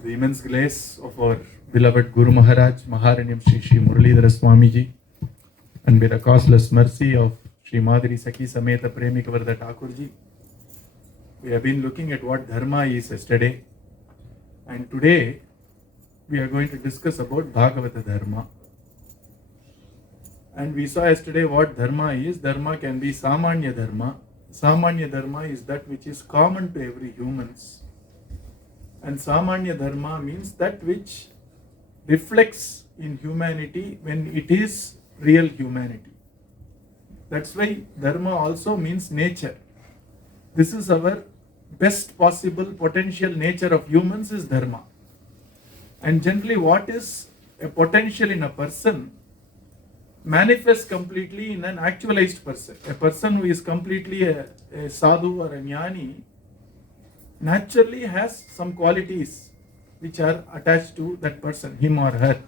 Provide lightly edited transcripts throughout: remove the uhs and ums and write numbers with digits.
The immense grace of our beloved Guru Maharaj, Maharanyam Sri Muralidhara Swamiji, and by the causeless mercy of Sri Madhuri Sakhi Sameta Premikavarda Thakurji, we have been looking at what Dharma is yesterday, and today we are going to discuss about Bhagavata Dharma. And we saw yesterday what Dharma is. Dharma can be Samanya Dharma. Samanya Dharma is that which is common to every humans. And Samanya Dharma means that which reflects in humanity when it is real humanity. That's why Dharma also means nature. This is our best possible potential nature of humans is Dharma. And generally what is a potential in a person manifests completely in an actualized person. A person who is completely a sadhu or a jnani naturally has some qualities which are attached to that person, him or her.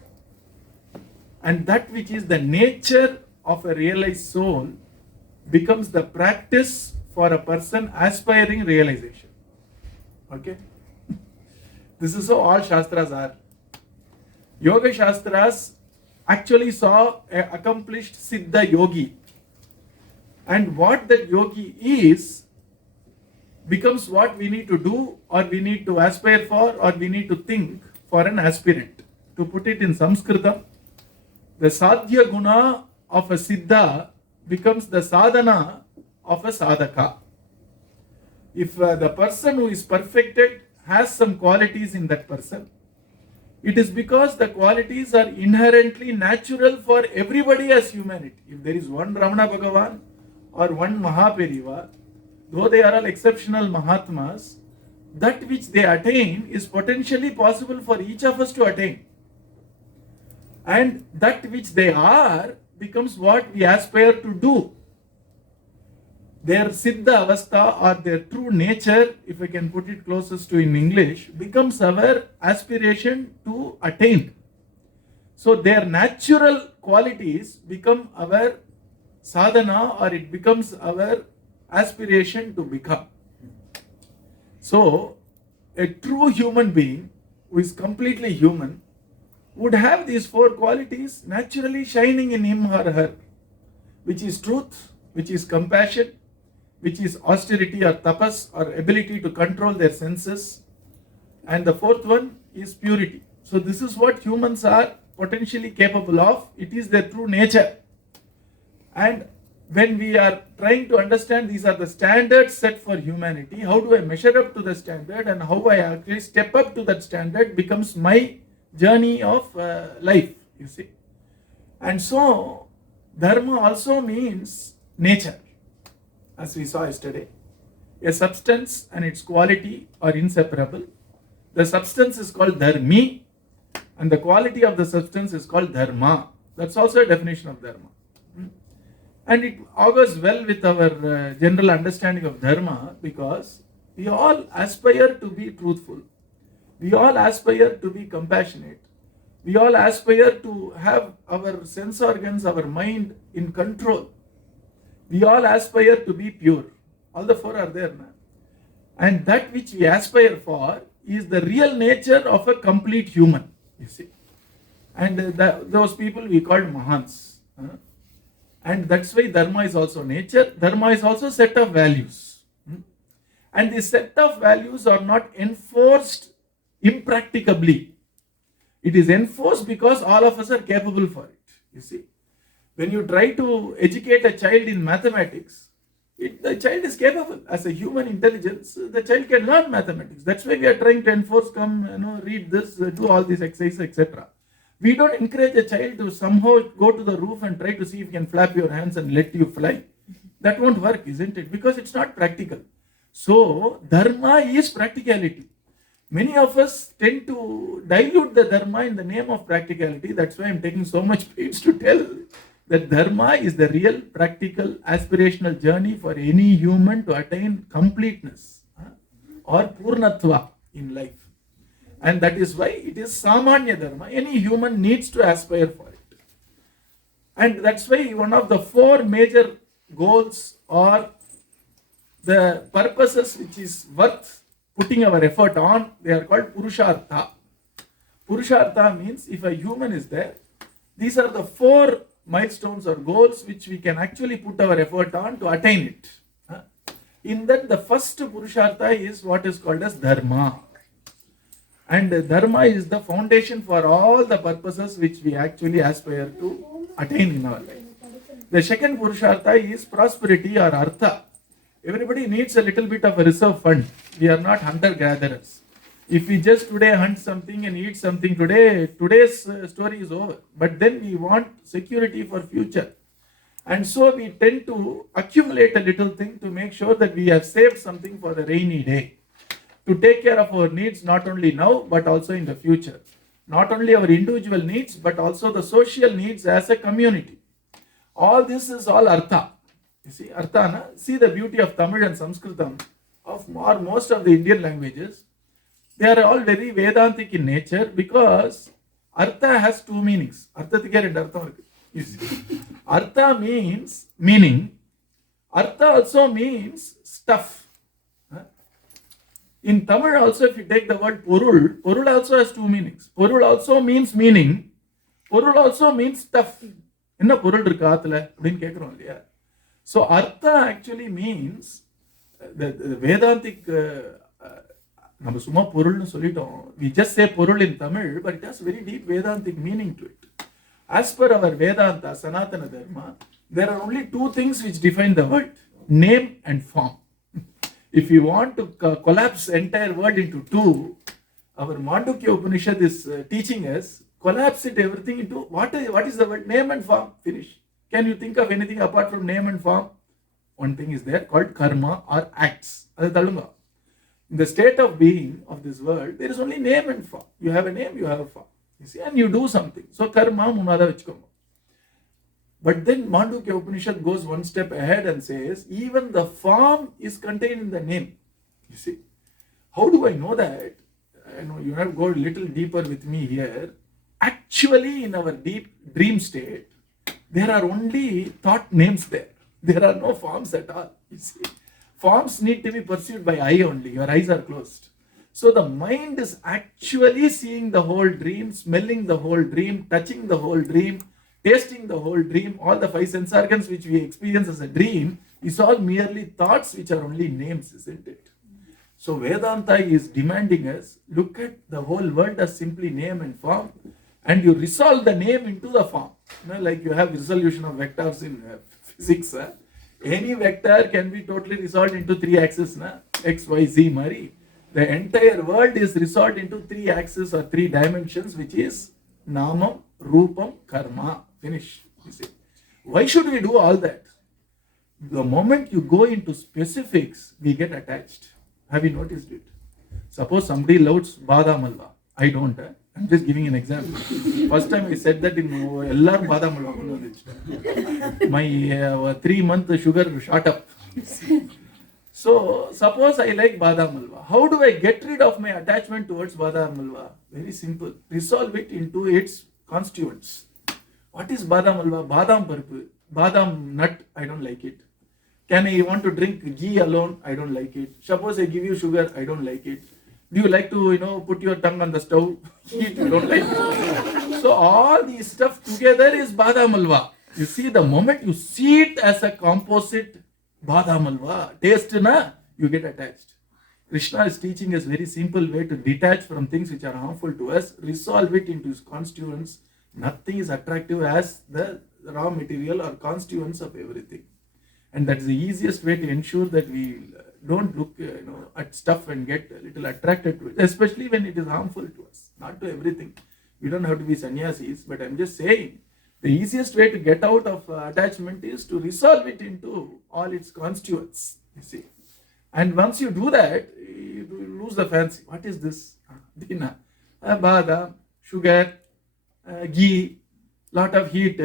And that which is the nature of a realized soul becomes the practice for a person aspiring realization. Okay? This is how all Shastras are. Yoga Shastras actually saw an accomplished Siddha yogi. And what that yogi is becomes what we need to do, or we need to aspire for, or we need to think for an aspirant. To put it in Sanskritam, the sadhya guna of a siddha becomes the sadhana of a sadhaka. If the person who is perfected has some qualities in that person, it is because the qualities are inherently natural for everybody as humanity. If there is one Ramana Bhagavan or one Mahaperiva, though they are all exceptional Mahatmas, that which they attain is potentially possible for each of us to attain. And that which they are becomes what we aspire to do. Their Siddha Avastha or their true nature, if I can put it closest to in English, becomes our aspiration to attain. So their natural qualities become our sadhana, or it becomes our aspiration to become. So a true human being who is completely human would have these four qualities naturally shining in him or her, which is truth, which is compassion, which is austerity or tapas or ability to control their senses, and the fourth one is purity. So this is what humans are potentially capable of. It is their true nature. And when we are trying to understand these are the standards set for humanity, how do I measure up to the standard and how I actually step up to that standard becomes my journey of life, you see. And so Dharma also means nature, as we saw yesterday. A substance and its quality are inseparable. The substance is called dharmi and the quality of the substance is called dharma. That's also a definition of dharma. And it augurs well with our general understanding of dharma, because we all aspire to be truthful. We all aspire to be compassionate. We all aspire to have our sense organs, our mind in control. We all aspire to be pure. All the four are there now. And that which we aspire for is the real nature of a complete human, you see. And those people we call Mahans. And that's why Dharma is also nature. Dharma is also a set of values. And this set of values are not enforced impracticably. It is enforced because all of us are capable for it, you see. When you try to educate a child in mathematics, the child is capable. As a human intelligence, the child can learn mathematics. That's why we are trying to enforce, read this, do all these exercises, etc. We don't encourage a child to somehow go to the roof and try to see if you can flap your hands and let you fly. That won't work, isn't it? Because it's not practical. So, Dharma is practicality. Many of us tend to dilute the Dharma in the name of practicality. That's why I'm taking so much pains to tell that Dharma is the real practical aspirational journey for any human to attain completeness or purnatva in life. And that is why it is Samanya Dharma. Any human needs to aspire for it. And that's why one of the four major goals or the purposes which is worth putting our effort on, they are called Purushartha. Purushartha means if a human is there, these are the 4 milestones or goals which we can actually put our effort on to attain it. In that, the first Purushartha is what is called as Dharma. And Dharma is the foundation for all the purposes which we actually aspire to attain in our life. The second Purushartha is prosperity or Artha. Everybody needs a little bit of a reserve fund. We are not hunter-gatherers. If we just today hunt something and eat something today, today's story is over. But then we want security for future. And so we tend to accumulate a little thing to make sure that we have saved something for the rainy day. To take care of our needs not only now but also in the future. Not only our individual needs but also the social needs as a community. All this is all Artha. You see, Artha, na? See the beauty of Tamil and Sanskritam, of most of the Indian languages. They are all very Vedantic in nature because Artha has 2 meanings. Artha and Artha. You see, Artha means meaning. Artha also means stuff. In Tamil also, if you take the word poruL, poruL also has 2 meanings. PoruL also means meaning. PoruL also means stuff. Enna poruL irukku aathula appdin kekrom illaya. So Artha actually means the Vedantic நம்ம சும்மா பொருள்னு சொல்லிட்டோம். We just say பொருள் in Tamil, but it has very deep Vedantic meaning to it. As per our Vedanta, Sanatana Dharma, there are only 2 things which define the word: name and form. If you want to collapse entire word into 2, our Mandukya Upanishad is teaching us, collapse it everything into what is the word? Name and form. Finish. Can you think of anything apart from name and form? One thing is there called karma or acts. Adu tallunga. In the state of being of this world, there is only name and form. You have a name, you have a form. You see, and you do something. So karma munada vechukonga. But then Mandukya Upanishad goes one step ahead and says, even the form is contained in the name. You see, how do I know that? I know you have to go a little deeper with me here. Actually, in our deep dream state, there are only thought names there. There are no forms at all. You see, forms need to be perceived by eye only. Your eyes are closed. So the mind is actually seeing the whole dream, smelling the whole dream, touching the whole dream, tasting the whole dream. All the 5 sense organs which we experience as a dream is all merely thoughts which are only names, isn't it? So Vedanta is demanding us, look at the whole world as simply name and form, and you resolve the name into the form. Like you have resolution of vectors in physics. Any vector can be totally resolved into 3 axes, x, y, z mari. The entire world is resolved into 3 axes or 3 dimensions, which is namam, rupam, karma. Finish. You see. Why should we do all that? The moment you go into specifics, we get attached. Have you noticed it? Suppose somebody loves badam halwa. I don't. I'm just giving an example. First time I said that in ellarum badam halwa kondu vandichu. My 3-month sugar shot up. So suppose I like badam halwa. How do I get rid of my attachment towards badam halwa? Very simple. Resolve it into its constituents. What is badam halwa? Badam paruppu, badam nut. I don't like it. Can I want to drink ghee alone? I don't like it. Suppose I give you sugar, I don't like it. Do you like to, put your tongue on the stove? Heat, you don't like it. So all these stuff together is badam halwa. You see, the moment you see it as a composite badam halwa, taste na, you get attached. Krishna is teaching us very simple way to detach from things which are harmful to us, resolve it into its constituents. Nothing is attractive as the raw material or constituents of everything. And that's the easiest way to ensure that we don't look at stuff and get a little attracted to it, especially when it is harmful to us. Not to everything. We don't have to be sannyasis, but I'm just saying the easiest way to get out of attachment is to resolve it into all its constituents. You see, and once you do that, you lose the fancy. What is this? Dina, badam, sugar, ghee, lot of heat.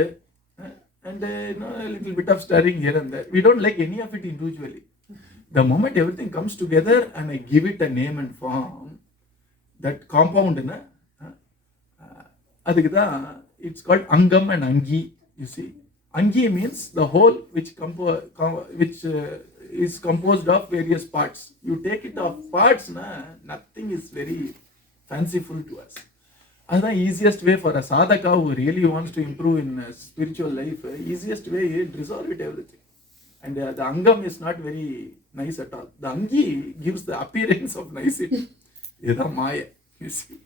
And a little bit of stirring here and there. We don't like any of it individually. The moment everything comes together and I give it a name and form, that compound, it's called Angam and Angi. You see, Angi means the whole which is composed of various parts. You take it off parts, nothing is very fanciful to us. That's the easiest way for a sadhaka who really wants to improve in spiritual life. Easiest way is resolve it everything. And the angam is not very nice at all. The angi gives the appearance of nicety. This is maya, you see.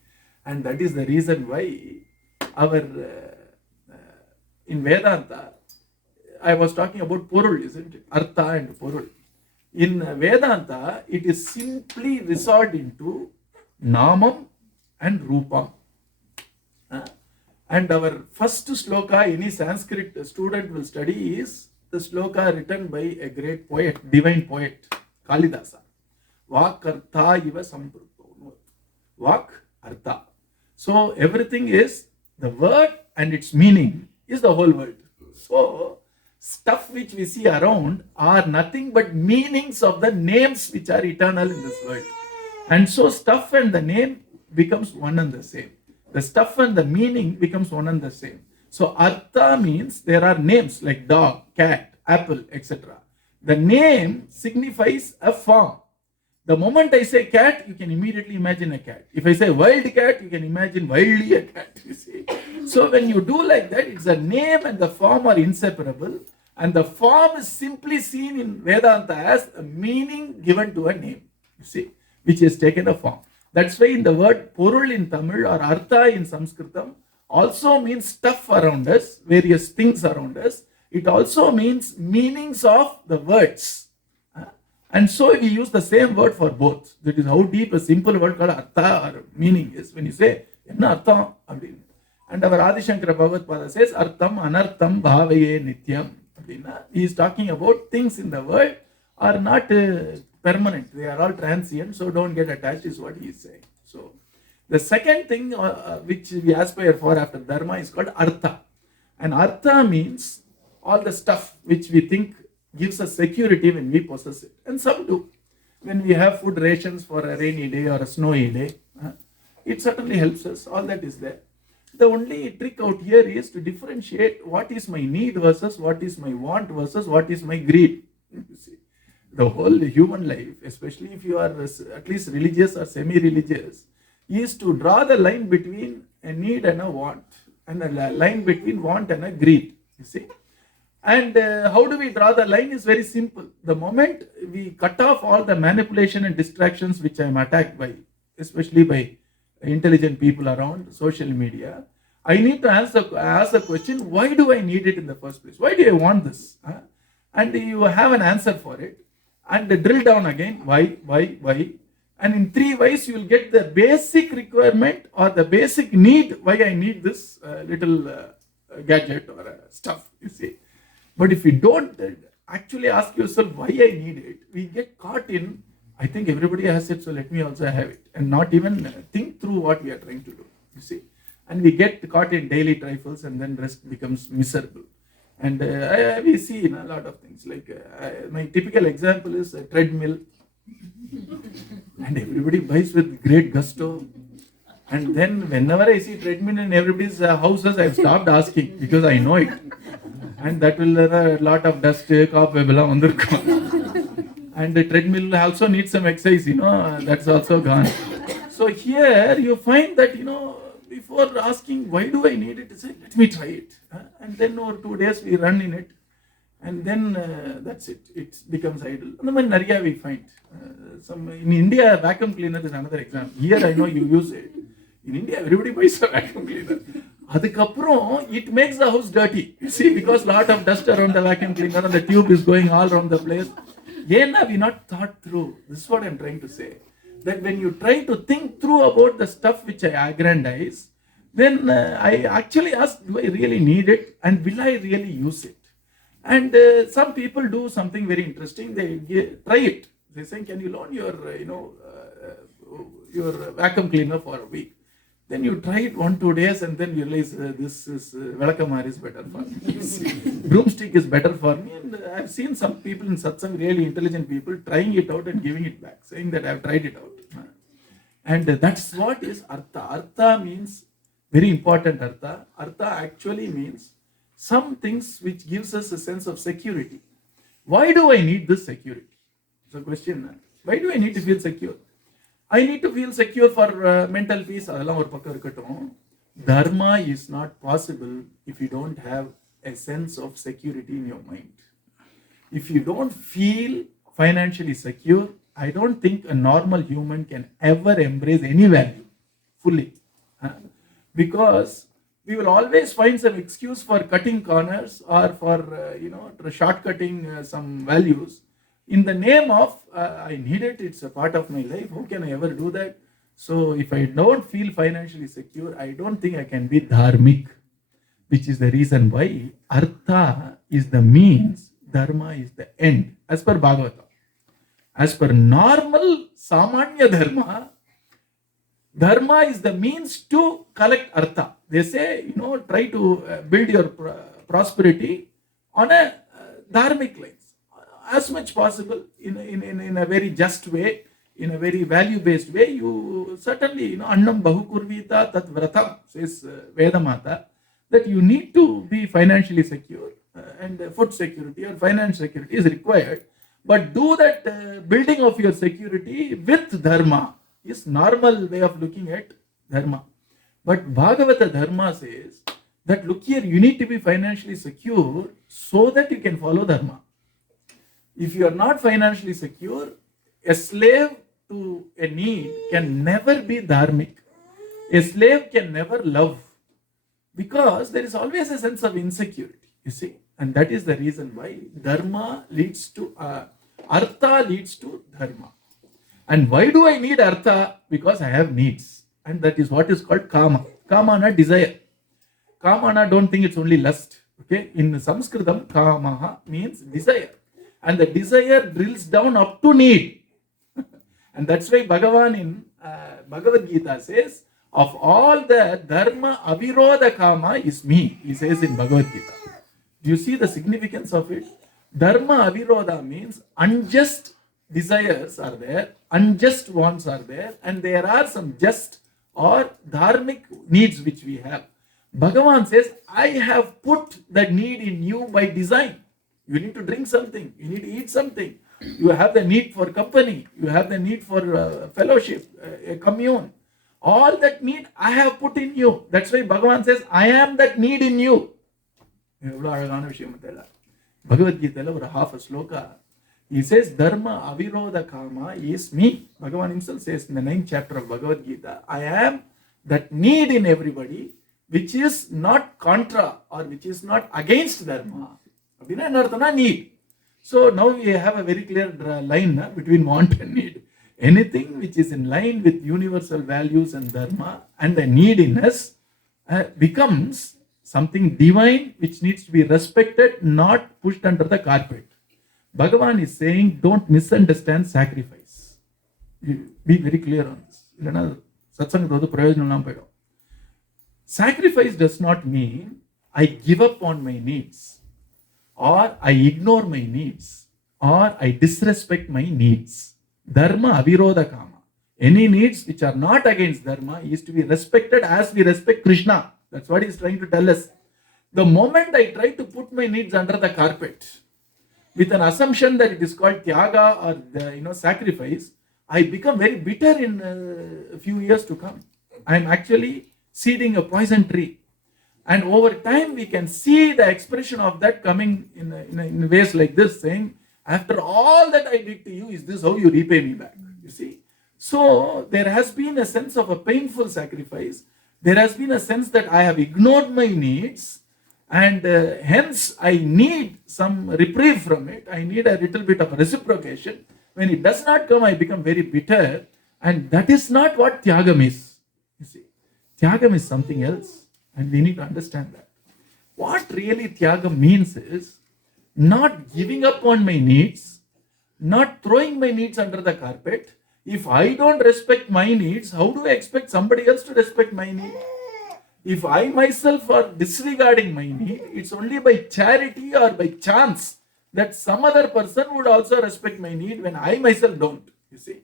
And that is the reason why our in Vedanta, I was talking about poruL, isn't it? Artha and poruL. In Vedanta, it is simply resolved into namam and rupam. And our first sloka any Sanskrit student will study is the sloka written by a great poet, divine poet, Kalidasa. Vak artha iva samprutto. Vak artha. So everything is the word and its meaning is the whole world. So stuff which we see around are nothing but meanings of the names which are eternal in this world. And so stuff and the name becomes one and the same. The stuff and the meaning becomes one and the same. So artha means there are names like dog, cat, apple, etc. The name signifies a form. The moment I say cat, you can immediately imagine a cat. If I say wild cat, you can imagine wildly a cat. You see. So when you do like that, it's a name and the form are inseparable. And the form is simply seen in Vedanta as a meaning given to a name. You see, which is taken a form. That's why in the word poruL in Tamil or artha in Sanskritam also means stuff around us, various things around us. It also means meanings of the words. And so we use the same word for both. That is how deep a simple word called artha or meaning is. When you say, enna artham? And our Adi Shankara Bhagavad Pada says, artham anartham bhavaye nityam. He is talking about things in the world are not permanent. They are all transient, so don't get attached is what he is saying. So the second thing which we aspire for after Dharma is called Artha. And Artha means all the stuff which we think gives us security when we possess it. And some do. When we have food rations for a rainy day or a snowy day, it certainly helps us. All that is there. The only trick out here is to differentiate what is my need versus what is my want versus what is my greed. You see, the whole human life, especially if you are at least religious or semi-religious, is to draw the line between a need and a want, and a line between want and a greed. You see, and how do we draw the line is very simple. The moment we cut off all the manipulation and distractions which I am attacked by, especially by intelligent people around social media, I need to ask the question, why do I need it in the first place? Why do I want this? And you have an answer for it. And drill down again, why? And in 3 ways you will get the basic requirement or the basic need, why I need this little gadget or stuff, you see. But if you don't actually ask yourself why I need it, we get caught in, I think everybody has it, so let me also have it. And not even think through what we are trying to do, you see. And we get caught in daily trifles and then rest becomes miserable. And we see a lot of things. Like my typical example is a treadmill. And everybody buys with great gusto. And then whenever I see treadmill in everybody's houses, I've stopped asking because I know it. And that will a lot of dust, cobweb, and the treadmill also needs some exercise, that's also gone. So here you find that, before asking why do I need it, say, let me try it. And then over 2 days we run in it. And then that's it. It becomes idle. And then Nariya we find. In India, vacuum cleaner is another example. Here I know you use it. In India, everybody buys a vacuum cleaner. It makes the house dirty. You see, because lot of dust around the vacuum cleaner and the tube is going all around the place. We not thought through. This is what I'm trying to say. That when you try to think through about the stuff which I aggrandize, then I actually ask, do I really need it? And will I really use it? And some people do something very interesting. They try it. They say, can you loan your, your vacuum cleaner for a week? Then you try it 1-2 days and then you realize this is Velakamar is better for me. Broomstick is better for me. And I've seen some people in Satsang, really intelligent people, trying it out and giving it back, saying that I've tried it out. And that's what is Artha. Artha means, very important Artha. Artha actually means some things which gives us a sense of security. Why do I need this security? It's a question. Why do I need to feel secure? I need to feel secure for mental peace. Dharma is not possible if you don't have a sense of security in your mind. If you don't feel financially secure, I don't think a normal human can ever embrace any value fully. Because we will always find some excuse for cutting corners or for shortcutting some values in the name of I need it, it's a part of my life, how can I ever do that? So if I don't feel financially secure, I don't think I can be dharmic, which is the reason why Artha is the means, Dharma is the end, as per Bhagavata. As per normal Samanya Dharma, Dharma is the means to collect Artha. They say, try to build your prosperity on a dharmic lines, as much possible in a very just way, in a very value-based way. You certainly, Annam Bahukurvita Tat Vratam, says Vedamata, that you need to be financially secure and food security or finance security is required. But do that building of your security with Dharma is normal way of looking at Dharma. But Bhagavata Dharma says that look here, you need to be financially secure so that you can follow Dharma. If you are not financially secure, a slave to a need can never be dharmic. A slave can never love because there is always a sense of insecurity, you see. And that is the reason why Dharma leads to, Artha leads to Dharma. And why do I need Artha? Because I have needs. And that is what is called Kama. Kamana, desire. Kamana, don't think it's only lust. Okay? In Sanskritam, Kamaha means desire. And the desire drills down up to need. And that's why Bhagavan in Bhagavad Gita says, of all the Dharma, Avirodha Kama is me. He says in Bhagavad Gita. Do you see the significance of it? Dharma Avirodha means unjust desires are there, unjust wants are there, and there are some just or dharmic needs which we have. Bhagavan says, I have put that need in you by design. You need to drink something, you need to eat something, you have the need for company, you have the need for fellowship, a commune. All that need I have put in you. That's why Bhagavan says, I am that need in you. Bhagavad Gita, half a sloka. He says, Dharma Avirodha Kama is me. Bhagavan himself says in the 9th chapter of Bhagavad Gita, I am that need in everybody, which is not contra or which is not against Dharma. Need. So now we have a very clear line between want and need. Anything which is in line with universal values and Dharma and the need in us becomes something divine which needs to be respected, not pushed under the carpet. Bhagavan is saying, don't misunderstand sacrifice. Be very clear on this. Sacrifice does not mean I give up on my needs, or I ignore my needs, or I disrespect my needs. Dharma Avirodha Kama. Any needs which are not against Dharma is to be respected as we respect Krishna. That's what he's trying to tell us. The moment I try to put my needs under the carpet, with an assumption that it is called tyaga or sacrifice, I become very bitter in a few years to come. I am actually seeding a poison tree. And over time, we can see the expression of that coming in ways like this, saying, after all that I did to you, is this how you repay me back? You see? So, there has been a sense of a painful sacrifice. There has been a sense that I have ignored my needs, and hence I need some reprieve from it. I need a little bit of reciprocation. When it does not come, I become very bitter, and that is not what Tyagam is. You see, Tyagam is something else, and we need to understand that. What really Tyagam means is not giving up on my needs, not throwing my needs under the carpet. If I don't respect my needs, how do I expect somebody else to respect my need? If I myself are disregarding my need, it's only by charity or by chance that some other person would also respect my need when I myself don't. You see?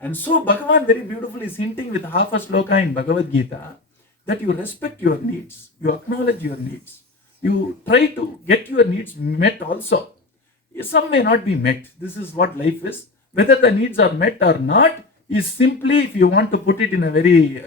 And so Bhagavan very beautifully is hinting with half a sloka in Bhagavad Gita that you respect your needs, you acknowledge your needs, you try to get your needs met also. Some may not be met. This is what life is. Whether the needs are met or not is simply, if you want to put it in a very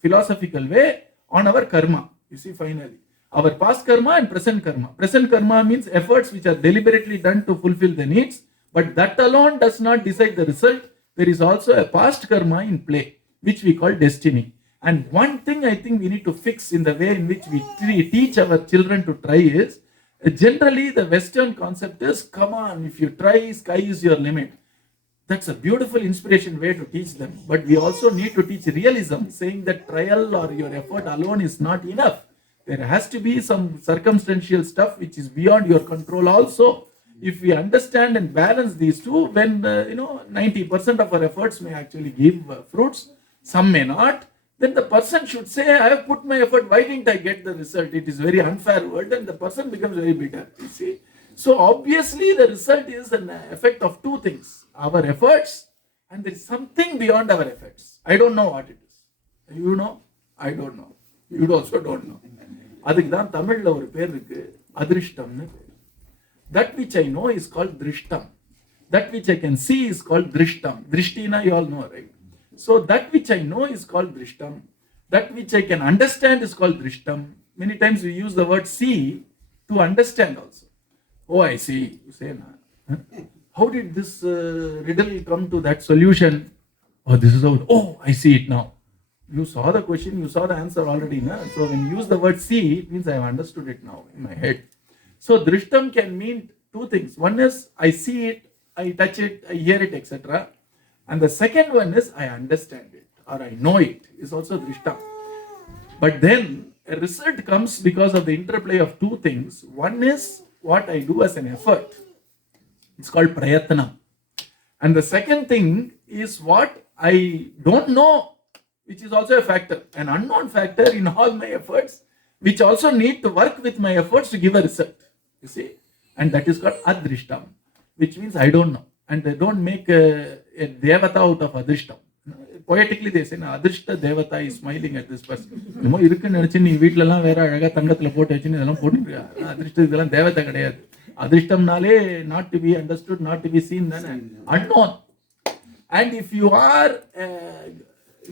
philosophical way, on our karma. You see, finally, our past karma and present karma. Present karma means efforts which are deliberately done to fulfill the needs, but that alone does not decide the result. There is also a past karma in play, which we call destiny. And one thing I think we need to fix in the way in which we teach our children to try is, generally the Western concept is, come on, if you try, sky is your limit. That's a beautiful inspiration way to teach them. But we also need to teach realism, saying that trial or your effort alone is not enough. There has to be some circumstantial stuff which is beyond your control also. If we understand and balance these two, when 90% of our efforts may actually give fruits, some may not, then the person should say, I have put my effort, why didn't I get the result? It is very unfair world, and the person becomes very bitter, you see. So obviously the result is an effect of two things, our efforts, and there is something beyond our efforts. I don't know what it is. You know? I don't know. You also don't know. அதுக்கு தான் தமிழ்ல ஒரு பேர் இருக்கு, அதிருஷ்டம்னு பேர். That which I know is called drishtam. That which I can see is called drishtam. Drishtina you all know, right? So that which I know is called drishtam. That which I can understand is called drishtam. Many times we use the word see to understand also. Oh, I see. You say, nah. How did this riddle come to that solution? Oh, this is how. Oh, I see it now. You saw the question, you saw the answer already. Na? So when you use the word see, it means I have understood it now in my head. So drishtam can mean two things. One is I see it, I touch it, I hear it, etc. And the second one is I understand it or I know it is also drishtam. But then a result comes because of the interplay of two things. One is what I do as an effort. It's called prayatna. And the second thing is what I don't know, which is also a factor, an unknown factor in all my efforts, which also need to work with my efforts to give a result. You see? And that is called adrishtam, which means I don't know. And they don't make a devata out of adrishtam. Poetically they say, adrishta devata is smiling at this person. Adrishtam not to be understood, not to be seen, unknown. And if you are a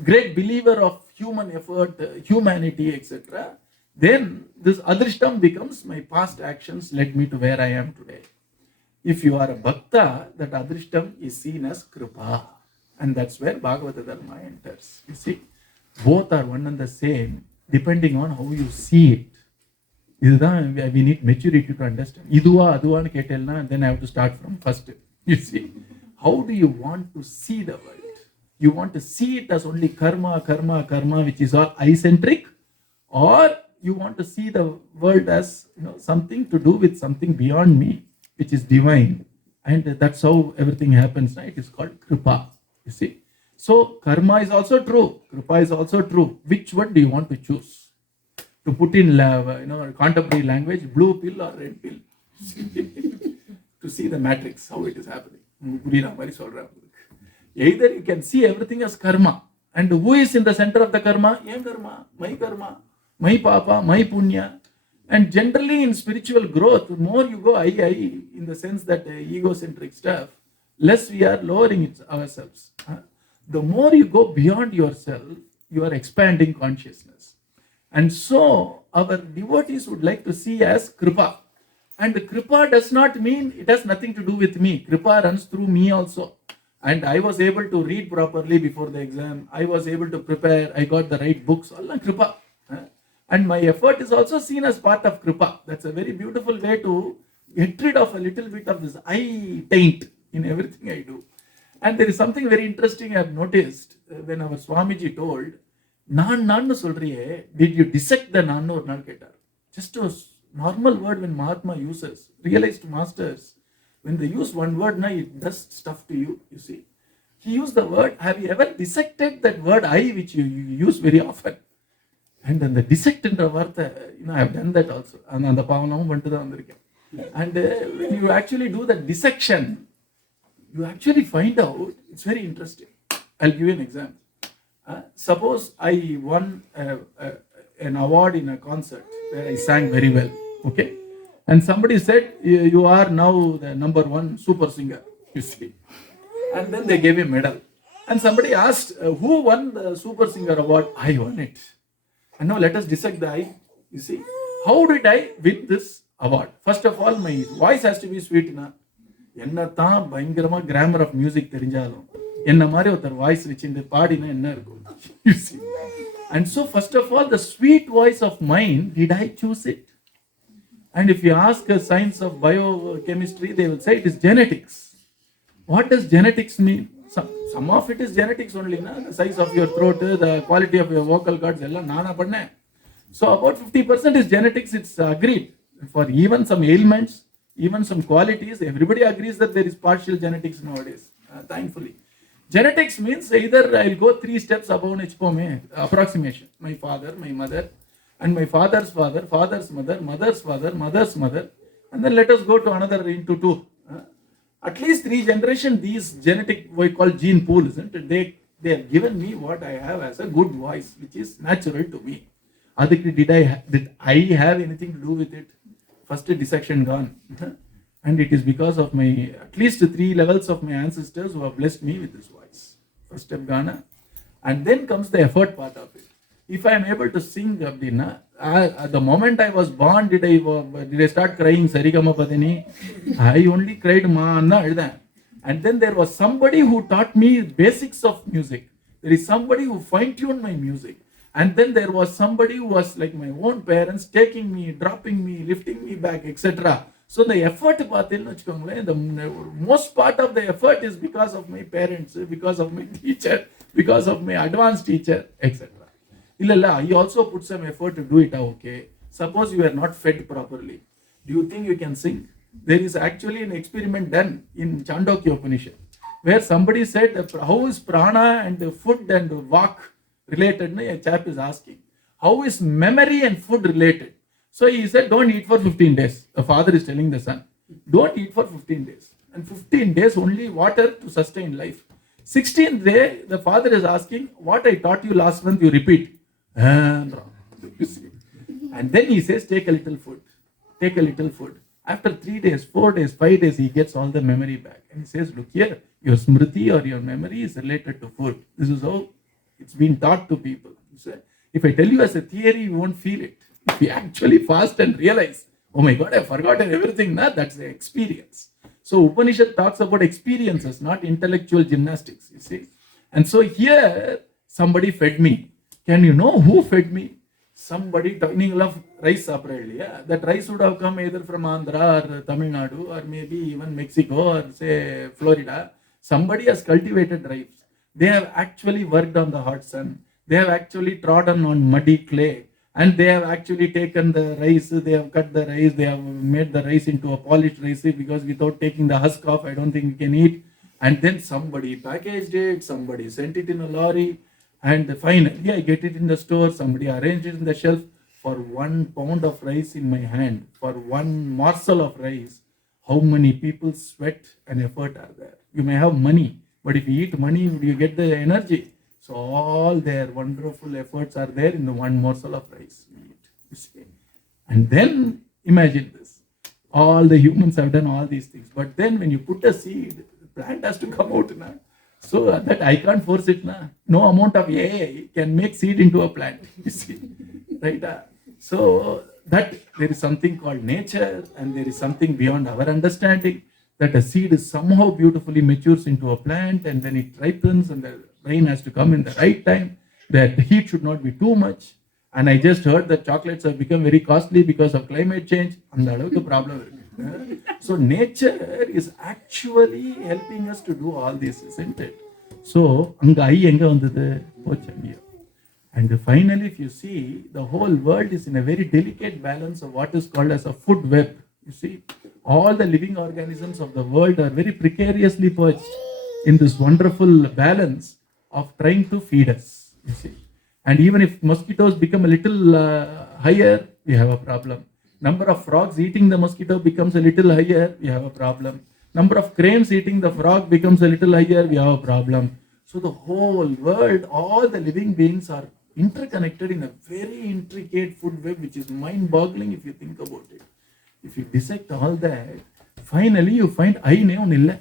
great believer of human effort, humanity, etc., then this adrishtam becomes my past actions led me to where I am today. If you are a bhakta, that adrishtam is seen as Krupa. And that's where Bhagavata Dharma enters. You see, both are one and the same, depending on how you see it. We need maturity to understand. And then I have to start from first. You see, how do you want to see the world? You want to see it as only karma, which is all I-centric, or you want to see the world as something to do with something beyond me, which is divine, and that's how everything happens. Right? It is called Krupa. You see, so karma is also true, Krupa is also true. Which one do you want to choose? To put in contemporary language, blue pill or red pill, to see the matrix, how it is happening. Either you can see everything as karma, and who is in the center of the karma? Karma, my papa, my punya. And generally in spiritual growth, the more you go I, in the sense that egocentric stuff, less we are lowering ourselves. The more you go beyond yourself, you are expanding consciousness. And so our devotees would like to see as Krupa. And Krupa does not mean it has nothing to do with me. Krupa runs through me also. And I was able to read properly before the exam. I was able to prepare. I got the right books. Allah Krupa. And my effort is also seen as part of Krupa. That's a very beautiful way to get rid of a little bit of this I taint in everything I do. And there is something very interesting I have noticed when our Swamiji told, Naan solriye, did you dissect the Naan or Naan ketar? Just a normal word when Mahatma uses, realized masters, when they use one word, it does stuff to you, you see. He used the word, have you ever dissected that word I, which you use very often? And then the dissect in Artha, I have done that also. And when you actually do the dissection, you actually find out, it's very interesting. I'll give you an example. Suppose I won an award in a concert where I sang very well, okay? And somebody said, you are now the number one super singer, you see. And then they gave a medal. And somebody asked, who won the super singer award? I won it. And now let us dissect the I. You see, how did I win this award? First of all, my voice has to be sweet. என்ன தான் பயங்கரமா grammar of music தெரிஞ்சாலும் என்ன மாதிரி ஒருத்தர் voice வச்சுட்டு பாடினா என்ன இருக்கும்? And so first of all, the sweet voice of mine, did I choose it? And if you ask a science of biochemistry, they will say it is genetics. What does genetics mean? Some of it is genetics only, na? The size of your throat, the quality of your vocal cords, ella nana panna. So about 50% is genetics, it's agreed. For even some ailments, even some qualities, everybody agrees that there is partial genetics nowadays, thankfully. Genetics means either I'll go 3 steps above approximation. My father, my mother, and my father's father, father's mother, mother's father, mother's mother, and then let us go to another into 2. At least 3 generations, these genetic, we call gene pool, isn't it? They have given me what I have as a good voice, which is natural to me. Did I have anything to do with it? First dissection gone. And it is because of my, at least 3 levels of my ancestors who have blessed me with this voice. First step gone. And then comes the effort part of it. If I am able to sing, at the moment I was born, did I start crying Sarigama Padini? I only cried Ma Anna Alda. And then there was somebody who taught me basics of music. There is somebody who fine-tuned my music. And then there was somebody who was like my own parents, taking me, dropping me, lifting me back, etc. So the effort, the most part of the effort is because of my parents, because of my teacher, because of my advanced teacher, etc. He also put some effort to do it. Okay. Suppose you are not fed properly. Do you think you can sing? There is actually an experiment done in Chandogya Upanishad where somebody said, how is prana and food and walk related? A chap is asking, how is memory and food related? So he said, don't eat for 15 days. The father is telling the son, don't eat for 15 days. And 15 days only water to sustain life. 16th day, the father is asking, what I taught you last month, you repeat. And then he says, take a little food. Take a little food. After 3 days, 4 days, 5 days, he gets all the memory back. And he says, look here, your smriti or your memory is related to food. This is how it's been taught to people. If I tell you as a theory, you won't feel it. If you actually fast and realize, oh my God, I've forgotten everything, that's the experience. So Upanishad talks about experiences, not intellectual gymnastics, you see. And so here, somebody fed me. Can you know who fed me? Somebody talking of rice separately. That rice would have come either from Andhra or Tamil Nadu or maybe even Mexico or say Florida. Somebody has cultivated rice. They have actually worked on the hot sun. They have actually trodden on muddy clay. And they have actually taken the rice, they have cut the rice, they have made the rice into a polished rice because without taking the husk off, I don't think we can eat. And then somebody packaged it, somebody sent it in a lorry, and finally I get it in the store, somebody arranged it in the shelf. For 1 pound of rice in my hand, for 1 morsel of rice, how many people's sweat and effort are there? You may have money, but if you eat money, you get the energy. So all their wonderful efforts are there in the 1 morsel of rice we eat. You see? And then imagine this. All the humans have done all these things. But then when you put a seed, the plant has to come out. So that I can't force it. No amount of AI can make seed into a plant. You see? Right? So that there is something called nature and there is something beyond our understanding. That a seed is somehow beautifully matures into a plant and then it ripens and the rain has to come in the right time. That heat should not be too much. And I just heard that chocolates have become very costly because of climate change. And that's the problem. So nature is actually helping us to do all this, isn't it? So, and finally, if you see, the whole world is in a very delicate balance of what is called as a food web. You see, all the living organisms of the world are very precariously perched in this wonderful balance of trying to feed us. You see, and even if mosquitoes become a little higher, we have a problem. Number of frogs eating the mosquito becomes a little higher, we have a problem. Number of cranes eating the frog becomes a little higher, we have a problem. So the whole world, all the living beings are interconnected in a very intricate food web, which is mind-boggling if you think about it. If you dissect all that, finally you find I neon illa.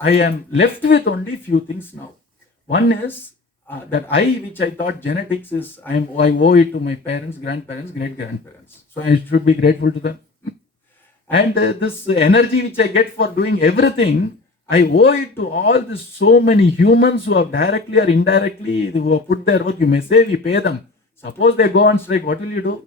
I am left with only few things now. One is that I, which I thought genetics is, I owe it to my parents, grandparents, great grandparents. So I should be grateful to them. And this energy which I get for doing everything, I owe it to all this so many humans who have directly or indirectly who have put their work. You may say we pay them. Suppose they go on strike, what will you do?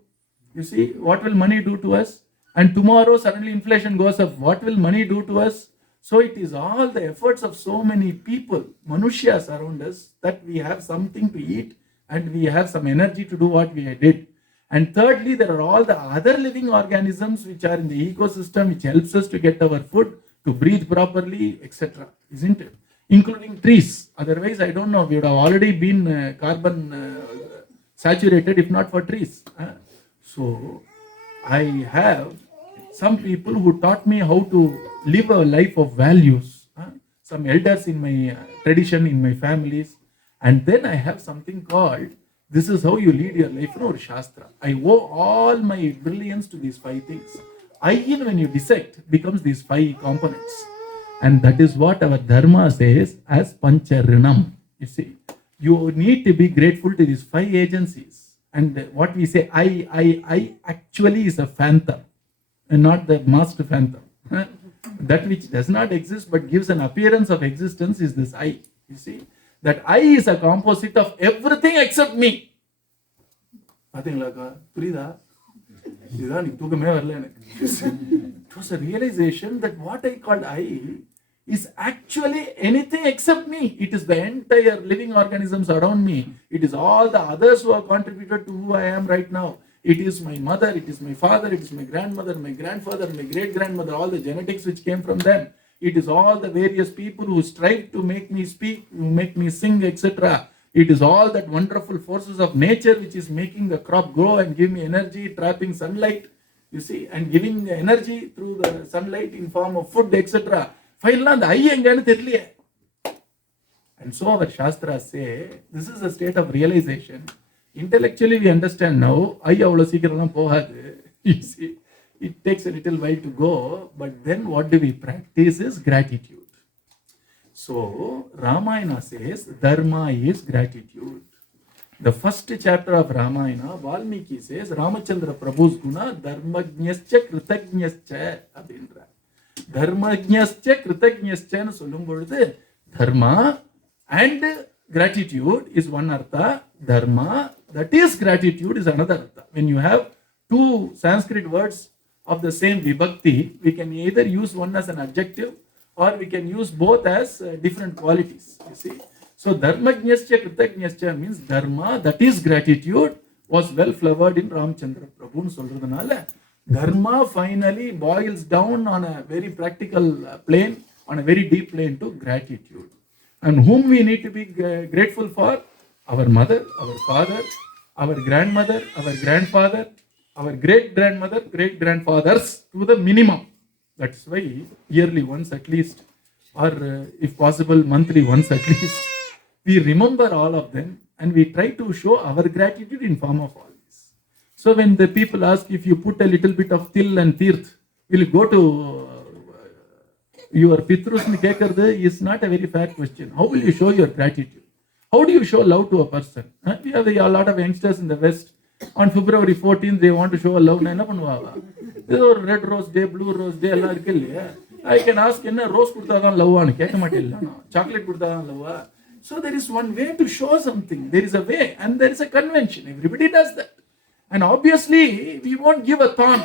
You see, what will money do to us? And tomorrow suddenly inflation goes up. What will money do to us? So it is all the efforts of so many people, Manushyas around us, that we have something to eat and we have some energy to do what we did. And thirdly, there are all the other living organisms which are in the ecosystem, which helps us to get our food, to breathe properly, etc. Isn't it? Including trees. Otherwise, I don't know, we would have already been carbon saturated if not for trees. So, I have some people who taught me how to live a life of values. Some elders in my tradition, in my families. And then I have something called, this is how you lead your life, or Shastra. I owe all my brilliance to these 5 things. In when you dissect, becomes these 5 components. And that is what our Dharma says as Pancharinam. You see, you need to be grateful to these 5 agencies. And what we say, I actually is a phantom, and not the masked phantom. That which does not exist but gives an appearance of existence is this I. You see, that I is a composite of everything except me. It was a realization that what I called I is actually anything except me. It is the entire living organisms around me. It is all the others who have contributed to who I am right now. It is my mother, it is my father, it is my grandmother, my grandfather, my great-grandmother, all the genetics which came from them. It is all the various people who strive to make me speak, who make me sing, etc. It is all that wonderful forces of nature which is making the crop grow and give me energy, trapping sunlight, you see, and giving energy through the sunlight in form of food, etc. And so our Shastras say, this is a state of realization. Intellectually we understand now, you see, it takes a little while to go, but then what do we practice is gratitude. So Ramayana says, Dharma is gratitude. The first chapter of Ramayana, Valmiki says, Ramachandra Prabhu's guna, Dharmajñascha Kritajñascha abindra. Dharmajñascha Kritajñascha sollum பொழுது, Dharma and gratitude is one artha, Dharma, that is gratitude is another artha. When you have 2 Sanskrit words of the same vibhakti, we can either use one as an adjective or we can use both as different qualities. You see, so Dharmajñascha Kritajñascha means Dharma, that is gratitude, was well flowered in Ramachandra Prabhu சொல்றதுனால Dharma finally boils down on a very practical plane, on a very deep plane to gratitude. And whom we need to be grateful for? Our mother, our father, our grandmother, our grandfather, our great-grandmother, great-grandfathers to the minimum. That's why yearly once at least, or if possible monthly once at least, we remember all of them and we try to show our gratitude in form of all this. So when the people ask if you put a little bit of til and tirth, will you go to your Pitrus ni kekarde is not a very fair question. How will you show your gratitude? How do you show love to a person? We have a lot of youngsters in the West. On February 14th, they want to show a love. This is red rose day, blue rose day. I can ask, rose chocolate. So there is one way to show something. There is a way and there is a convention. Everybody does that. And obviously, we won't give a thorn.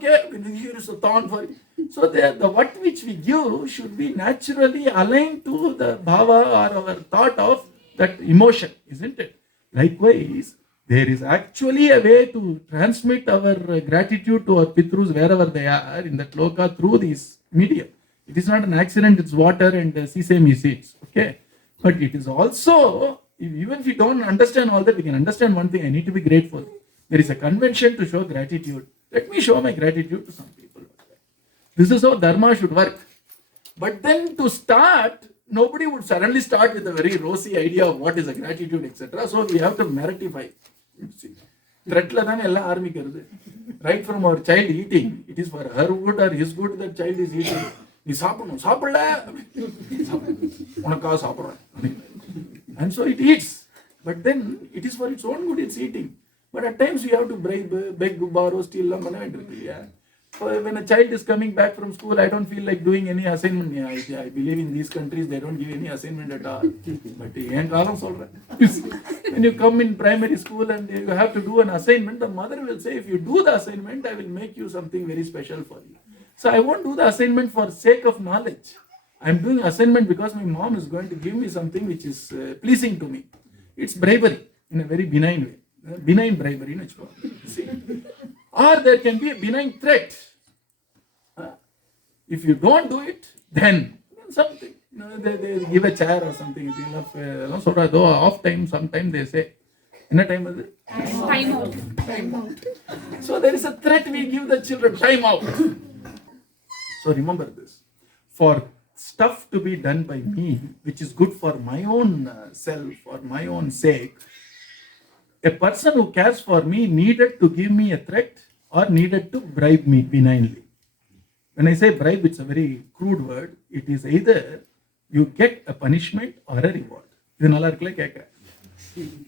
Here is a thorn for you. So the what which we give should be naturally aligned to the bhava or our thought of that emotion, isn't it? Likewise, there is actually a way to transmit our gratitude to our Pitrus wherever they are in the loka through this medium. It is not an accident, it's water and sesame seeds. Okay? But it is also, even if we don't understand all that, we can understand one thing, I need to be grateful. There is a convention to show gratitude. Let me show my gratitude to some people. This is how Dharma should work. But then to start, nobody would suddenly start with a very rosy idea of what is a gratitude, etc. So we have to meritify. Right from our child eating, it is for her good or his good that child is eating. And so it eats. But then it is for its own good, it's eating. But at times we have to bribe, beg, borrow, steal. Yeah. So when a child is coming back from school, I don't feel like doing any assignment. Yeah, I believe in these countries, they don't give any assignment at all. But when you come in primary school and you have to do an assignment, the mother will say, if you do the assignment, I will make you something very special for you. So I won't do the assignment for sake of knowledge. I'm doing assignment because my mom is going to give me something which is pleasing to me. It's bribery in a very benign way. Benign bribery. See? Or there can be a benign threat. If you don't do it, then something. They give a chair or something. Off time, sometime they say. In a time, Time out. So there is a threat we give the children, time out. So remember this. For stuff to be done by me, which is good for my own self or my own sake, a person who cares for me needed to give me a threat or needed to bribe me benignly. When I say bribe, it's a very crude word. It is either you get a punishment or a reward.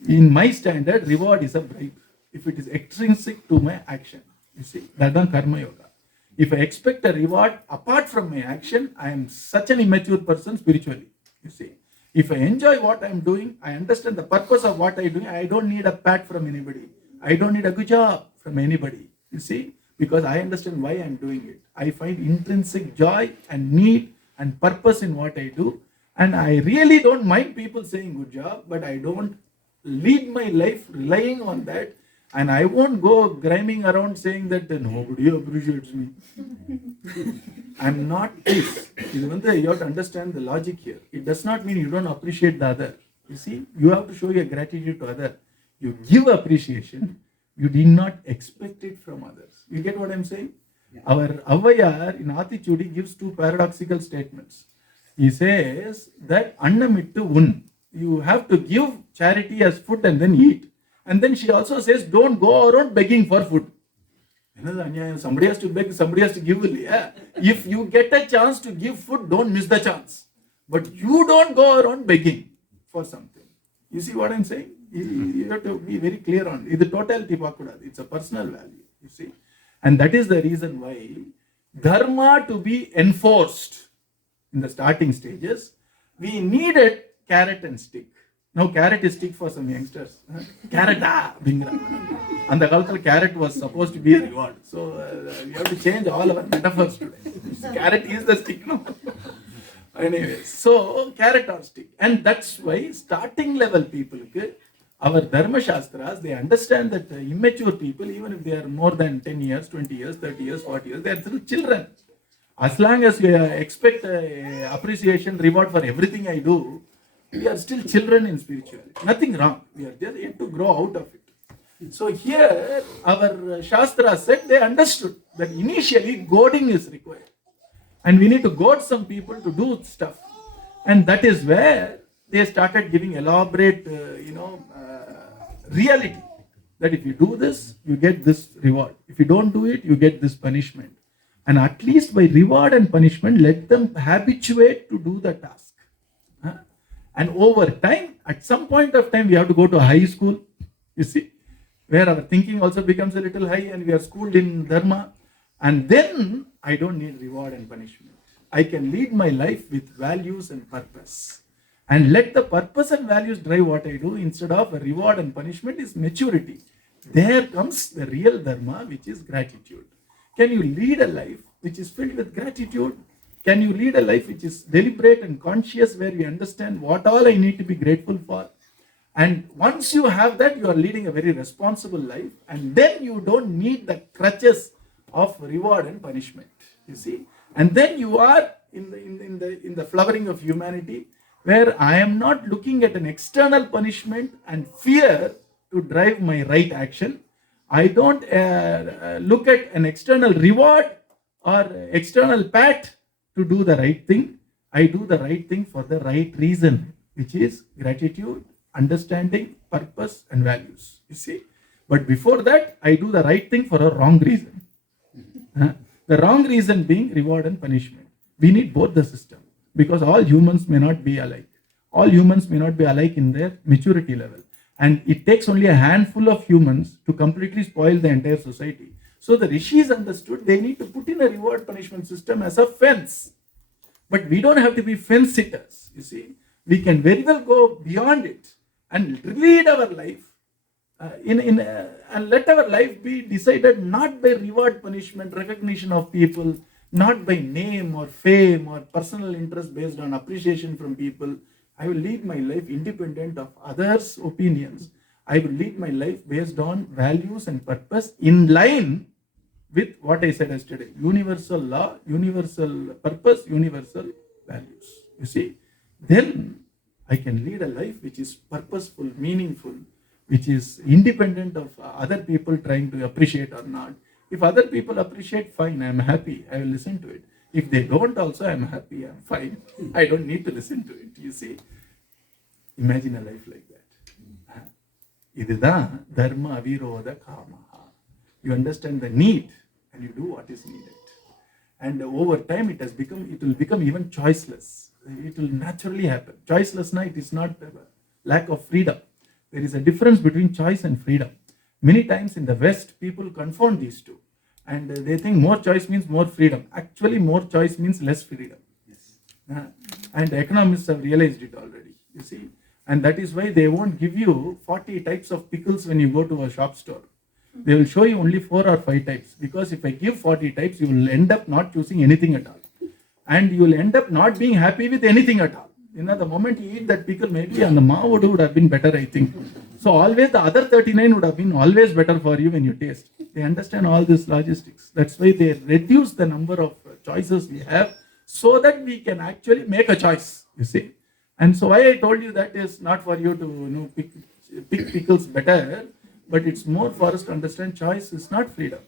In my standard, reward is a bribe. If it is extrinsic to my action, you see, that's karma yoga. If I expect a reward apart from my action, I am such an immature person spiritually. You see, if I enjoy what I am doing, I understand the purpose of what I do. I don't need a pat from anybody. I don't need a good job from anybody. You see, because I understand why I am doing it. I find intrinsic joy and need and purpose in what I do. And I really don't mind people saying good job, but I don't lead my life relying on that. And I won't go griming around saying that nobody appreciates me. I'm not this. You have to understand the logic here. It does not mean you don't appreciate the other. You see, you have to show your gratitude to other. You give appreciation. You did not expect it from others. You get what I'm saying? Yeah. Our Avayar in Athichudi gives two paradoxical statements. He says that annamittu un. You have to give charity as food and then eat. And then she also says, don't go around begging for food. Somebody has to beg, somebody has to give. Yeah. If you get a chance to give food, don't miss the chance. But you don't go around begging for something. You see what I'm saying? You have to be very clear on it. It's totality. It's a personal value. You see? And that is the reason why Dharma to be enforced in the starting stages, we needed carrot and stick. Now carrot is stick for some youngsters. Carrot, bingra. And the cultural carrot was supposed to be a reward. So we have to change all our metaphors today. Carrot is the stick, no? Anyway, so carrot or stick. And that's why starting level people, our Dharma Shastras, they understand that immature people, even if they are more than 10 years, 20 years, 30 years, 40 years, they are still children. As long as we expect appreciation, reward for everything I do, we are still children in spirituality. Nothing wrong. We are just yet to grow out of it. So here, our Shastra said they understood that initially goading is required. And we need to goad some people to do stuff. And that is where they started giving elaborate, reality. That if you do this, you get this reward. If you don't do it, you get this punishment. And at least by reward and punishment, let them habituate to do the task. And over time, at some point of time, we have to go to a high school, you see, where our thinking also becomes a little high and we are schooled in Dharma. And then I don't need reward and punishment. I can lead my life with values and purpose. And let the purpose and values drive what I do instead of a reward and punishment is maturity. There comes the real Dharma, which is gratitude. Can you lead a life which is filled with gratitude? Can you lead a life which is deliberate and conscious, where you understand what all I need to be grateful for? And once you have that, you are leading a very responsible life, and then you don't need the crutches of reward and punishment. You see, and then you are in the flowering of humanity, where I am not looking at an external punishment and fear to drive my right action. I don't look at an external reward or external pat to do the right thing. I do the right thing for the right reason, which is gratitude, understanding, purpose, and values. You see? But before that, I do the right thing for a wrong reason. The wrong reason being reward and punishment. We need both the system, because all humans may not be alike. All humans may not be alike in their maturity level. And it takes only a handful of humans to completely spoil the entire society. So the rishis understood they need to put in a reward punishment system as a fence. But we don't have to be fence sitters, you see. We can very well go beyond it and lead our life and let our life be decided not by reward punishment, recognition of people, not by name or fame or personal interest based on appreciation from people. I will lead my life independent of others' opinions. I will lead my life based on values and purpose in line with what I said yesterday. Universal law, universal purpose, universal values. You see, then I can lead a life which is purposeful, meaningful, which is independent of other people trying to appreciate or not. If other people appreciate, fine, I'm happy, I will listen to it. If they don't also, I'm happy, I'm fine. I don't need to listen to it, you see. Imagine a life like that. Idudha dharma aviroda kamaha. You understand the need and you do what is needed. And over time it will become even choiceless. It will naturally happen. Choicelessness, it is not lack of freedom. There is a difference between choice and freedom. Many times in the West, people confound these two. And they think more choice means more freedom. Actually, more choice means less freedom. Yes. And economists have realized it already, you see. And that is why they won't give you 40 types of pickles when you go to a shop store. They will show you only 4 or 5 types. Because if I give 40 types, you will end up not choosing anything at all. And you will end up not being happy with anything at all. The moment you eat that pickle, maybe and the mavu would have been better, I think. So always the other 39 would have been always better for you when you taste. They understand all this logistics. That's why they reduce the number of choices we have so that we can actually make a choice, you see. And so why I told you that is not for you to pick pickles better, but it's more for us to understand choice is not freedom.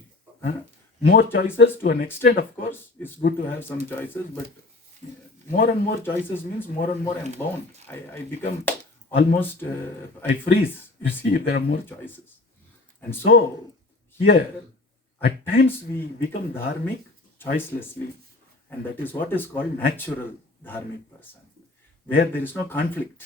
More choices to an extent, of course, it's good to have some choices, but more and more choices means more and more I'm bound. I become almost, I freeze, you see, if there are more choices. And so, here, at times we become dharmic choicelessly, and that is what is called natural dharmic person, where there is no conflict.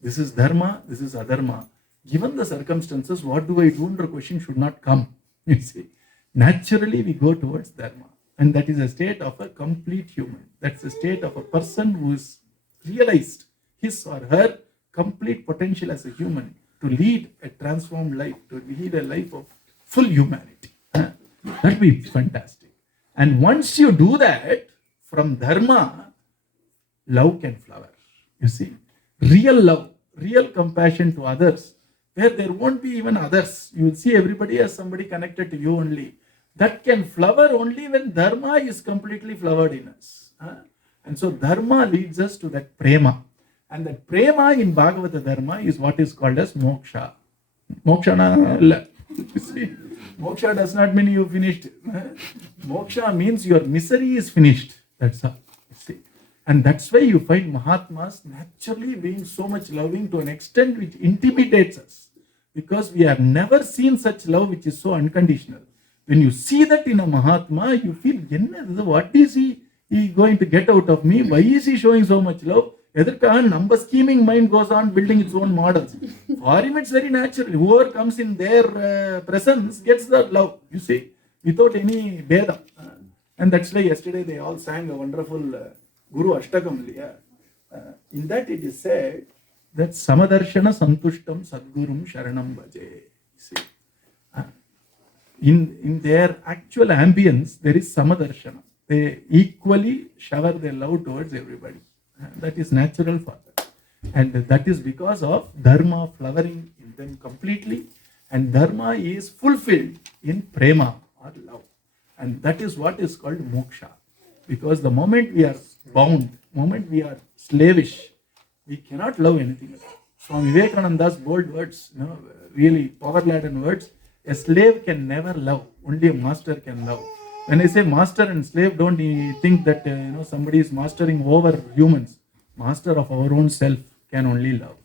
This is dharma, this is adharma. Given the circumstances, what do I do? The question should not come, you see. Naturally, we go towards dharma. And that is a state of a complete human. That's a state of a person who is realized his or her complete potential as a human to lead a transformed life, to lead a life of full humanity. That would be fantastic. And once you do that, from dharma, love can flower. You see, real love, real compassion to others, where there won't be even others. You will see everybody as somebody connected to you only. That can flower only when dharma is completely flowered in us. And so dharma leads us to that prema. And that prema in Bhagavata Dharma is what is called as moksha. Moksha, you see, moksha does not mean you finished. Moksha means your misery is finished. That's all. You see. And that's why you find Mahatmas naturally being so much loving to an extent which intimidates us. Because we have never seen such love which is so unconditional. When you see that in a Mahatma, you feel, what is he going to get out of me? Why is he showing so much love? Number scheming mind goes on building its own models. For him, it's very natural. Whoever comes in their presence gets the love, you see, without any Veda. And that's why yesterday they all sang a wonderful Guru Ashtakam. In that it is said that Samadarshana Santushtam Sadgurum Sharanam Bhaje. See. In their actual ambience, there is Samadarshana. They equally shower their love towards everybody. That is natural for them. And that is because of dharma flowering in them completely. And dharma is fulfilled in prema or love. And that is what is called moksha. Because the moment we are bound, moment we are slavish, we cannot love anything else. Swami Vivekananda's bold words, really power-laden words, a slave can never love, only a master can love. When I say master and slave, don't think that somebody is mastering over humans. Master of our own self can only love.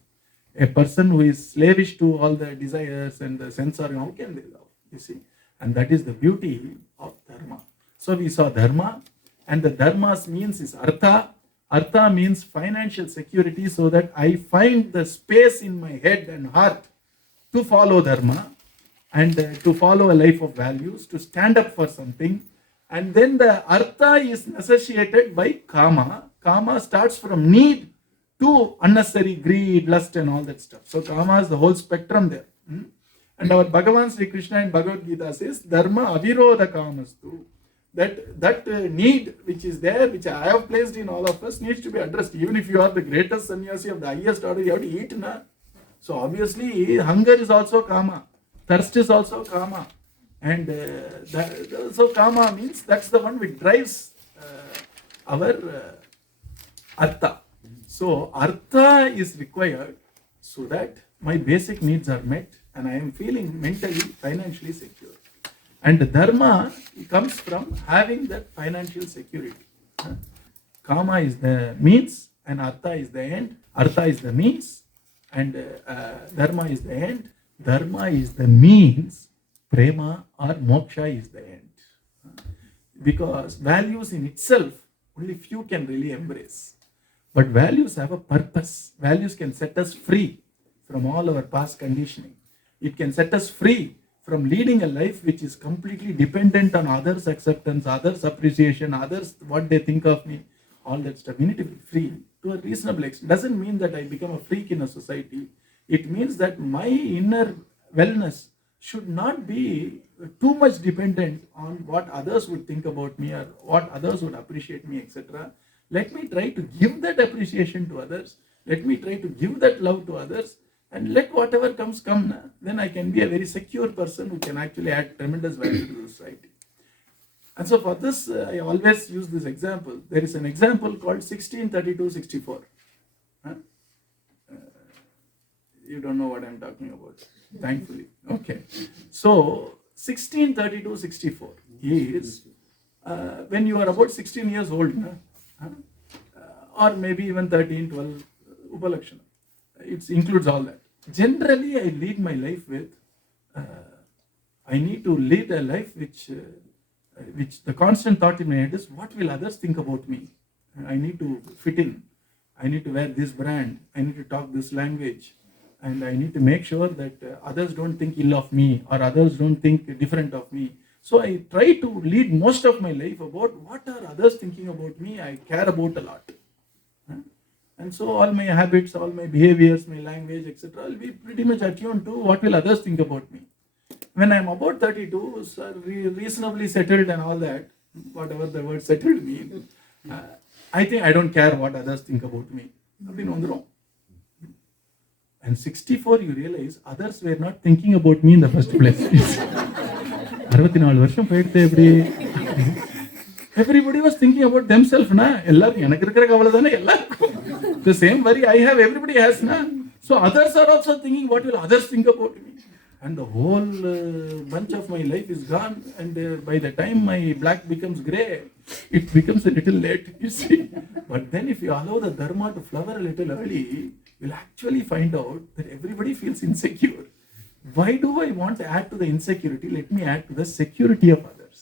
A person who is slavish to all the desires and the sense organ, how can they love? You see, and that is the beauty of dharma. So we saw dharma, and the dharma's means is artha. Artha means financial security, so that I find the space in my head and heart to follow Dharma and to follow a life of values, to stand up for something. And then the Artha is necessitated by Kama. Kama starts from need to unnecessary greed, lust and all that stuff. So Kama is the whole spectrum there. And our Bhagavan Sri Krishna in Bhagavad Gita says, Dharma avirodha kamastu. That need which is there, which I have placed in all of us, needs to be addressed. Even if you are the greatest sannyasi of the highest order, you have to eat. Na? So obviously, hunger is also Kama. Thirst is also Kama. And so Kama means that's the one which drives our Artha. So Artha is required so that my basic needs are met and I am feeling mentally, financially secure. And Dharma comes from having that financial security. Kama is the means and Artha is the end. Artha is the means and Dharma is the end. Dharma is the means. Prema or Moksha is the end. Because values in itself, only few can really embrace. But values have a purpose. Values can set us free from all our past conditioning. It can set us free from leading a life which is completely dependent on others' acceptance, others' appreciation, others, what they think of me, all that stuff. We need to be free to a reasonable extent. Doesn't mean that I become a freak in a society. It means that my inner wellness should not be too much dependent on what others would think about me or what others would appreciate me, etc. Let me try to give that appreciation to others. Let me try to give that love to others. And let whatever comes come. Then I can be a very secure person who can actually add tremendous value to the society. And so for this, I always use this example. There is an example called 1632-64. You don't know what I'm talking about, thankfully. Okay. So 1632-64 is when you are about 16 years old, or maybe even 13, 12, Upalakshana. It includes all that. Generally, I lead my life with, I need to lead a life which the constant thought in my head is, what will others think about me? I need to fit in. I need to wear this brand. I need to talk this language. And I need to make sure that others don't think ill of me or others don't think different of me. So I try to lead most of my life about what are others thinking about me. I care about a lot. And so all my habits, all my behaviors, my language, etc. will be pretty much attuned to what will others think about me. When I am about 32, reasonably settled and all that, whatever the word settled means, I think I don't care what others think about me. I've been on the wrong. And 64, you realize others were not thinking about me in the first place. 64 வருஷம் போயிடுது எப்படி? Everybody was thinking about themselves. The same worry I have, everybody has. So others are also thinking, what will others think about me? And the whole bunch of my life is gone. And by the time my black becomes grey, it becomes a little late, you see. But then if you allow the Dharma to flower a little early, you'll actually find out that everybody feels insecure. Why do I want to add to the insecurity? Let me add to the security of others.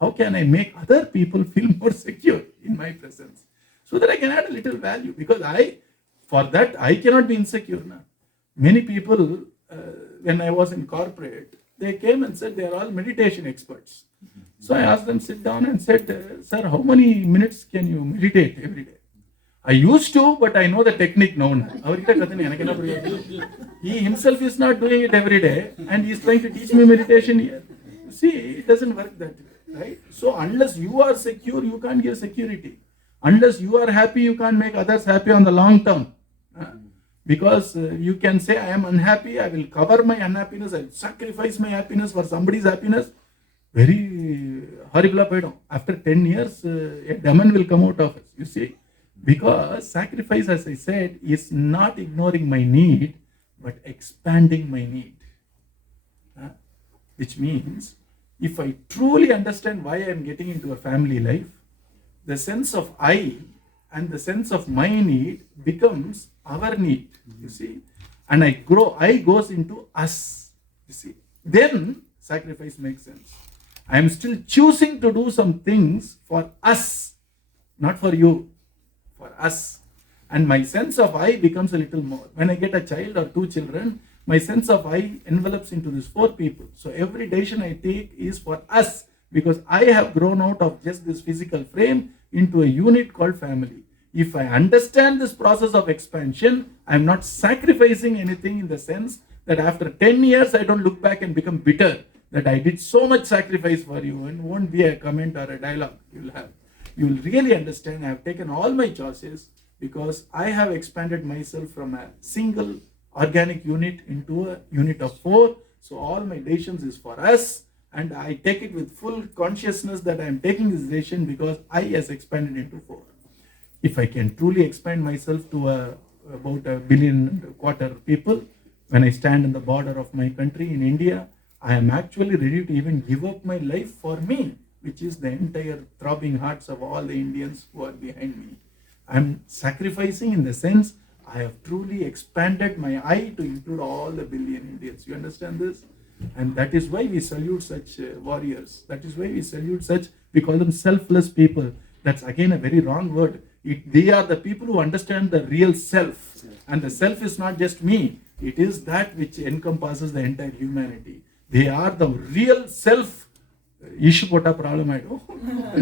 How can I make other people feel more secure in my presence? So that I can add a little value. Because for that, I cannot be insecure now. Many people, when I was in corporate, they came and said they are all meditation experts. So I asked them, sit down and said, sir, how many minutes can you meditate every day? I used to, but I know the technique now. He himself is not doing it every day and he is trying to teach me meditation here. See, it doesn't work that way, right? So unless you are secure, you can't give security. Unless you are happy, you can't make others happy on the long term. Because you can say, I am unhappy, I will cover my unhappiness, I will sacrifice my happiness for somebody's happiness. Very horrible. After 10 years, a demon will come out of us, you see. Because sacrifice, as I said, is not ignoring my need, but expanding my need. Which means, if I truly understand why I am getting into a family life, the sense of I and the sense of my need becomes our need, you see. And I goes into us, you see. Then sacrifice makes sense. I am still choosing to do some things for us, not for you, for us. And my sense of I becomes a little more. When I get a child or two children, My sense of I envelops into these four people. So every decision I take is for us, because I have grown out of just this physical frame into a unit called family. If I understand this process of expansion, I'm not sacrificing anything, in the sense that after 10 years, I don't look back and become bitter that I did so much sacrifice for you, and won't be a comment or a dialogue you'll have. You will really understand I have taken all my choices because I have expanded myself from a single organic unit into a unit of four. So all my decisions is for us, and I take it with full consciousness that I am taking this decision because I has expanded into four. If I can truly expand myself to about 1.25 billion people, when I stand in the border of my country in India, I am actually ready to even give up my life for me, which is the entire throbbing hearts of all the Indians who are behind me. I am sacrificing in the sense I have truly expanded my I to include all the billion Indians. You understand this? And that is why we salute such warriors. That is why we salute such, we call them selfless people. That's again a very wrong word. They are the people who understand the real self. And the self is not just me. It is that which encompasses the entire humanity. They are the real self. Issue pota problem I do.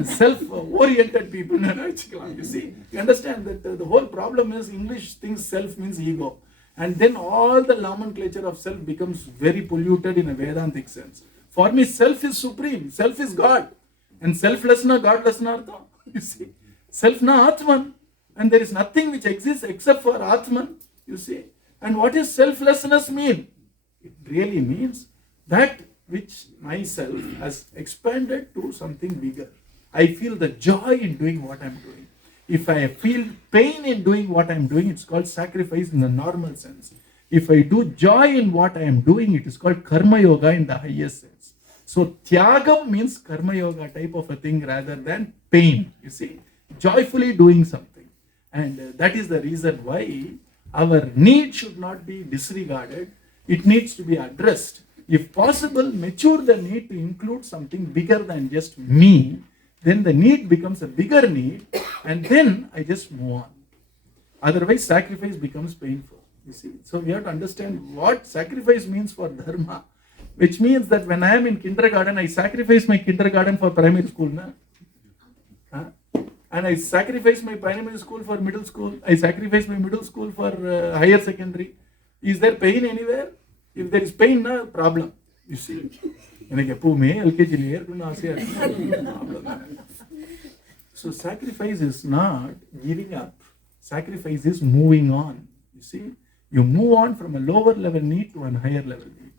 Self-oriented people. You see, you understand that the whole problem is English thinks self means ego. And then all the nomenclature of self becomes very polluted in a Vedantic sense. For me, self is supreme. Self is God. And selfless na godless na artha. You see, self na Atman. And there is nothing which exists except for Atman. You see. And what does selflessness mean? It really means that which myself has expanded to something bigger. I feel the joy in doing what I'm doing. If I feel pain in doing what I'm doing, it's called sacrifice in the normal sense. If I do joy in what I am doing, it is called karma yoga in the highest sense. So tyagam means karma yoga type of a thing rather than pain. You see, joyfully doing something. And that is the reason why our need should not be disregarded. It needs to be addressed. If possible, mature the need to include something bigger than just me. Then the need becomes a bigger need, and then I just move on. Otherwise, sacrifice becomes painful. You see, so we have to understand what sacrifice means for Dharma, which means that when I am in kindergarten, I sacrifice my kindergarten for primary school, and I sacrifice my primary school for middle school. I sacrifice my middle school for higher secondary. Is there pain anywhere? If there is pain, no problem. You see. So sacrifice is not giving up. Sacrifice is moving on. You see, you move on from a lower level need to a higher level need.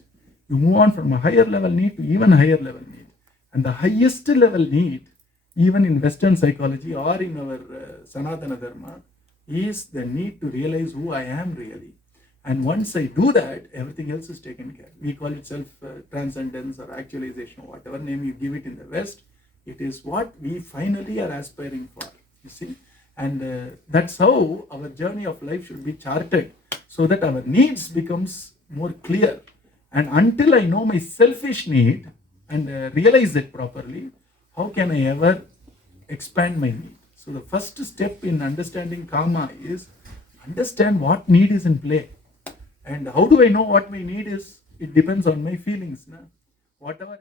You move on from a higher level need to even higher level need. And the highest level need, even in Western psychology or in our Sanatana Dharma, is the need to realize who I am really. And once I do that, everything else is taken care. We call it self-transcendence or actualization, or whatever name you give it in the West. It is what we finally are aspiring for, you see. And that's how our journey of life should be charted, so that our needs becomes more clear. And until I know my selfish need and realize it properly, how can I ever expand my need? So the first step in understanding karma is understand what need is in play. And how do I know what my need is? It depends on my feelings. Whatever.